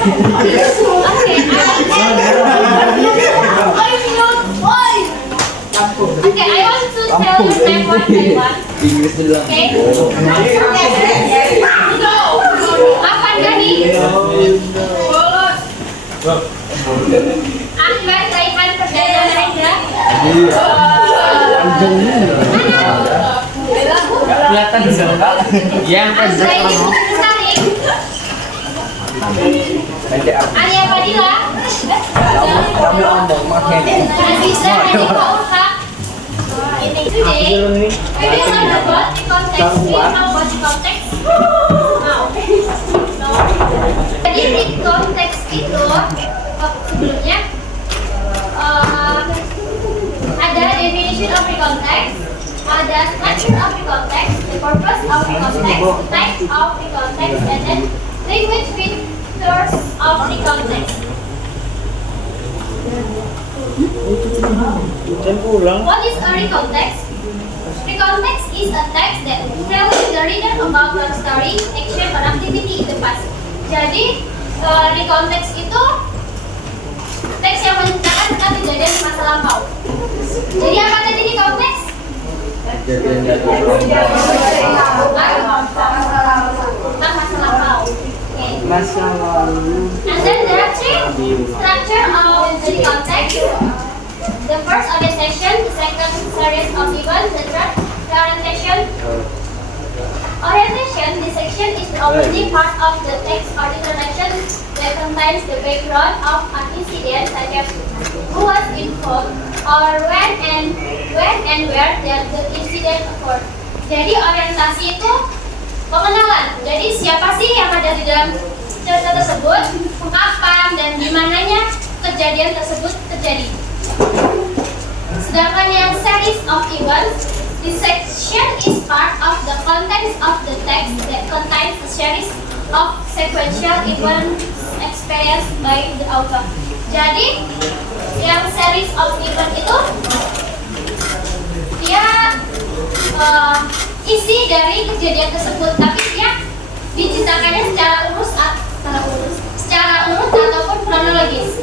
Okay, I want to tell your name one by one. Okay? Afan Gani. Ahmad Raihan Perdana Raja. Kelihatan enggak? Yang Azraini Putrisari. Alia Fadila. Aziza Hanifah Ulfa. Today, we will learn about the context. We know about the context. Jadi di konteks itu sebelumnya ada definition of the context, ada structure of the context, the purpose of the context, type of the context, and then language features of the context. What is a recontext? Recontext is a text that tells the reader about one story, action, or activity in the past. Jadi, recontext itu teks yang menceritakan tentang kejadian di masa lampau. Jadi apa tadi recontext? Tentang masa lampau. Masa lalu. And then there are three structure of the context. The first orientation, the second series of events, the third orientation. Orientation, this section is the opening part of the text or information that contains the background of an incident such as who was involved or when and where that the incident occurred. Jadi orientasi itu pengenalan. Jadi siapa sih yang ada di dalam cerita tersebut, kapan dan di mananya kejadian tersebut terjadi. Sedangkan yang series of events, this section is part of the context of the text that contains a series of sequential events experienced by the author. Jadi, yang series of event itu dia isi dari kejadian tersebut, tapi dia diceritakannya secara urut ataupun kronologis.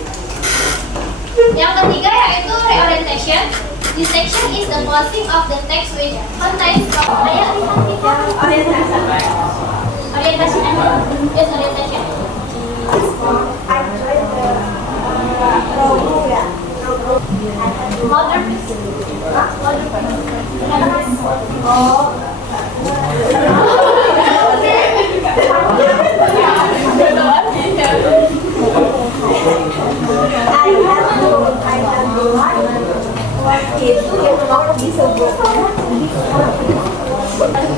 Yang ketiga yaitu reorientation. This section is the closing of the text which contains orientation. Yes, orientation. Louder, please.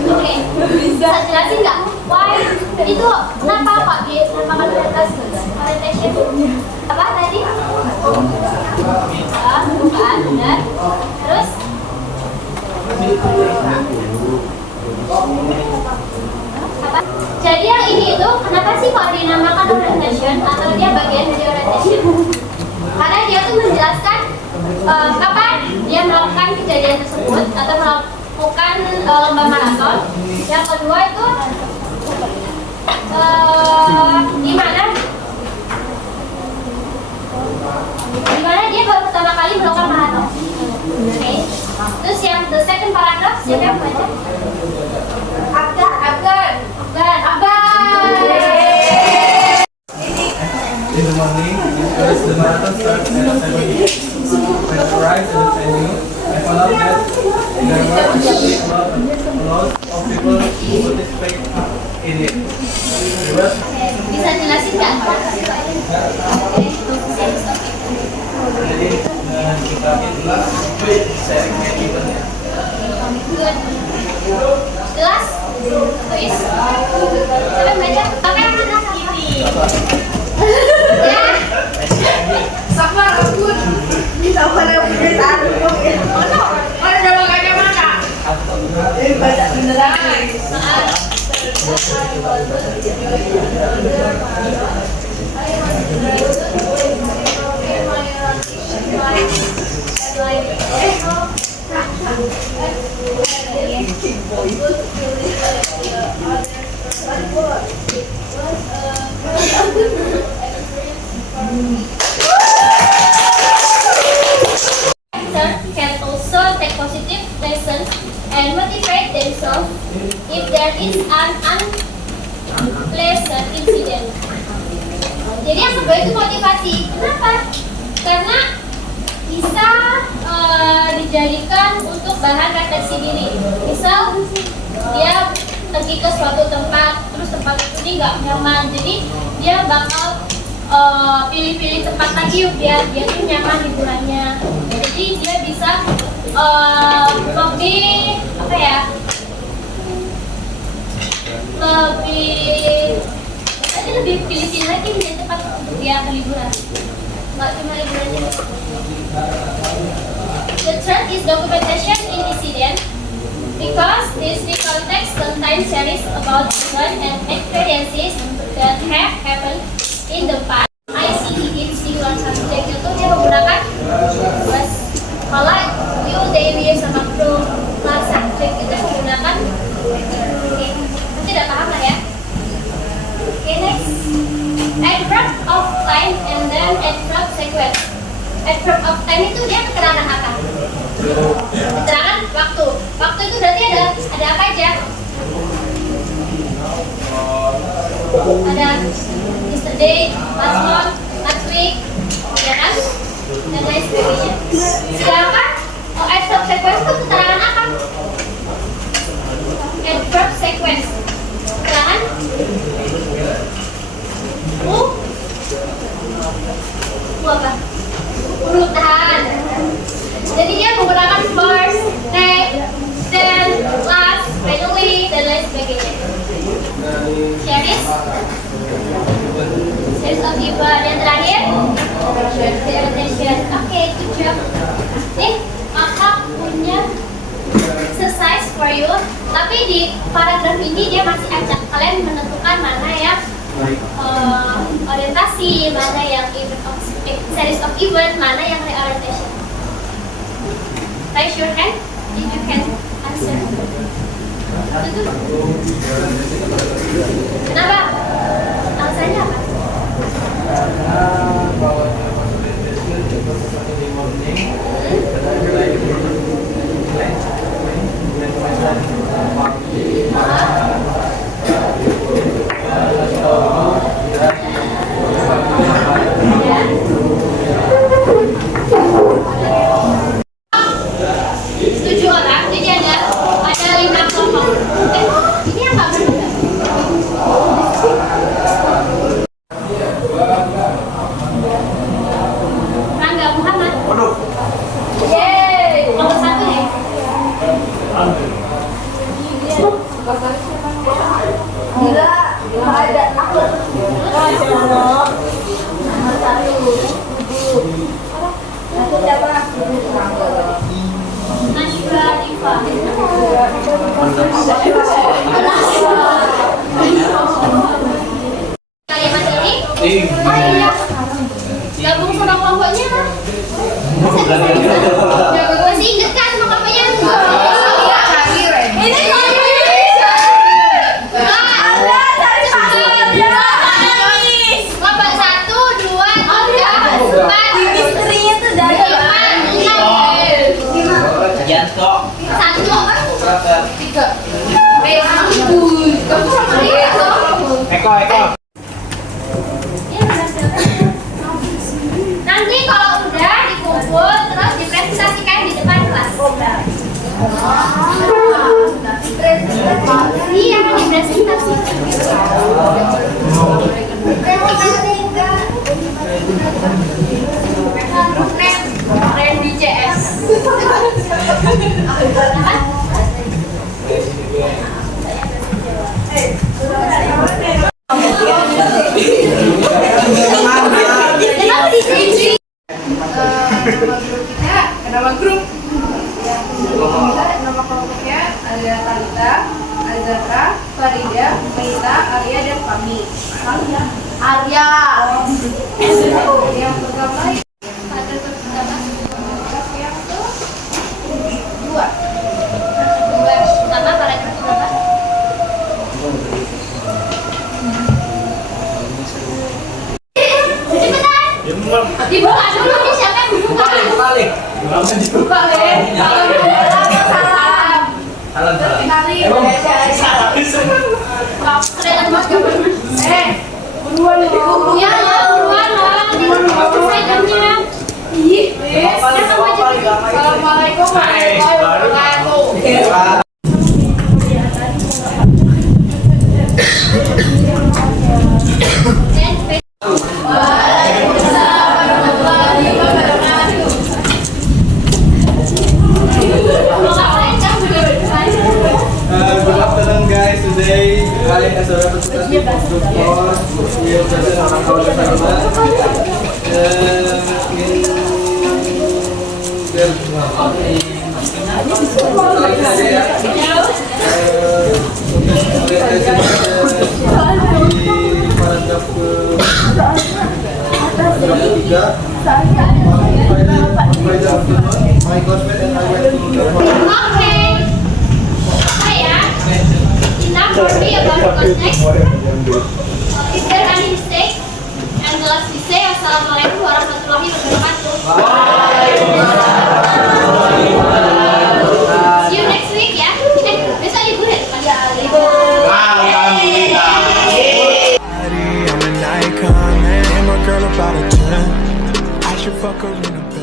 Oke, bisa jelasin nggak? Why itu kenapa Pak dinamakan orientation? Apa tadi? Bukan, benar. Terus? Apa? Jadi yang ini itu kenapa sih Pak dinamakan orientation atau dia bagian dari orientation? Karena dia tuh menjelaskan kapan dia melakukan kejadian tersebut atau melakukan lomba maraton. Yang kedua itu di mana dia baru pertama kali melakukan maraton. Okay. Terus yang the second paragraph siapa yang baca? Afgan. In the morning, as the marathon starts at 7 a.m. When I arrived at the venue, I found out that there were actually a lot of people who participate in it. Bisa jelasin nggak? Jadi kita itulah sharingnya eventnya. Jelas? Tulis. Siapa yang baca? Pakai yang mana? Ya. Sabar, aku bisa pada permintaan orang jalan kayak mana? Baca beneran. Jadi yang kedua itu motivasi. Kenapa? Karena bisa dijadikan untuk bahan refleksi diri. Misal dia pergi ke suatu tempat, terus tempat itu dia nggak nyaman, jadi dia bakal pilih-pilih tempat lagi biar dia tuh nyaman hiburannya. Jadi dia bisa lebih apa ya? Lebih pilih-pilih lagi di tempat untuk dia liburan. Nggak cuma liburannya. The third is documentation in incident. Because this context contains series about events and experiences that have happened in the past. ICT in singular subject itu dia menggunakan was. Kalau you, Dewi sama Pro plus subject kita menggunakan tidak paham lah ya. Okay, next. Adverb of time and then adverb sequence. Adverb of time itu dia keterangan apa? Keterangan waktu. Waktu itu berarti ada apa aja? Ada yesterday, last month, last week, ya kan? Dan lain sebagainya. Sedangkan adverb sequence itu keterangan apa? Adverb sequence keterangan apa? Urutan. Jadi dia menggunakan first, next, then, last, finally, dan lain sebagainya. Series of event. Yang terakhir the attention. Oke, good job. Maka punya exercise for you. Tapi di paragraf ini dia masih acak. Kalian menentukan mana yang orientasi, mana yang series of event, mana yang reorientation. Raise your hand if you can answer. Kenapa? Alasannya apa? Karena bahwa dia masuk itu seperti di morning, Tujuh orang, jadi ada 5 kelompok. Ini yang nggak benar. Rangga Muhammad. Yeay, nomor 1 ya. Gila, ada aku. Nomor 1. Aku siapa? Nashura Diva. Kalimat ini? Oh iya. Gabung sama kelompoknya. Masih inget kan sama kelompoknya? Ini kelompok 1, 2, 3, 4. Istrinya tuh dari Sekian kok. 1, 3. Kamu sama dia tuh. Eko. Nanti kalau udah dikumpul terus dipresentasikan di depan kelas. Iya, dipresentasikan. Keren di CS. Nama grup nama kelompoknya ada Talita, Azara, Farida, Maita, Arya, dan Fami. Arya. Yang pertama yang kedua. Pertama paragraf berapa? Cepetan. Dibuka dulu nih, siapa yang buka? Balik. Buka deh. Salam. Kelihatan banget gambarnya. Berdua nih. Iya, Good afternoon guys, today I as a representative of Group 4 will present our development my classmate and I went to the Okay. Saya, enough for me about context. Is there any mistake? And let's say Assalamualaikum warahmatullahi wabarakatuh. See you next week ya. Besok libur ya? Libur. I'm an icon, man. And my girl about a 10. I should fuck her in a bed.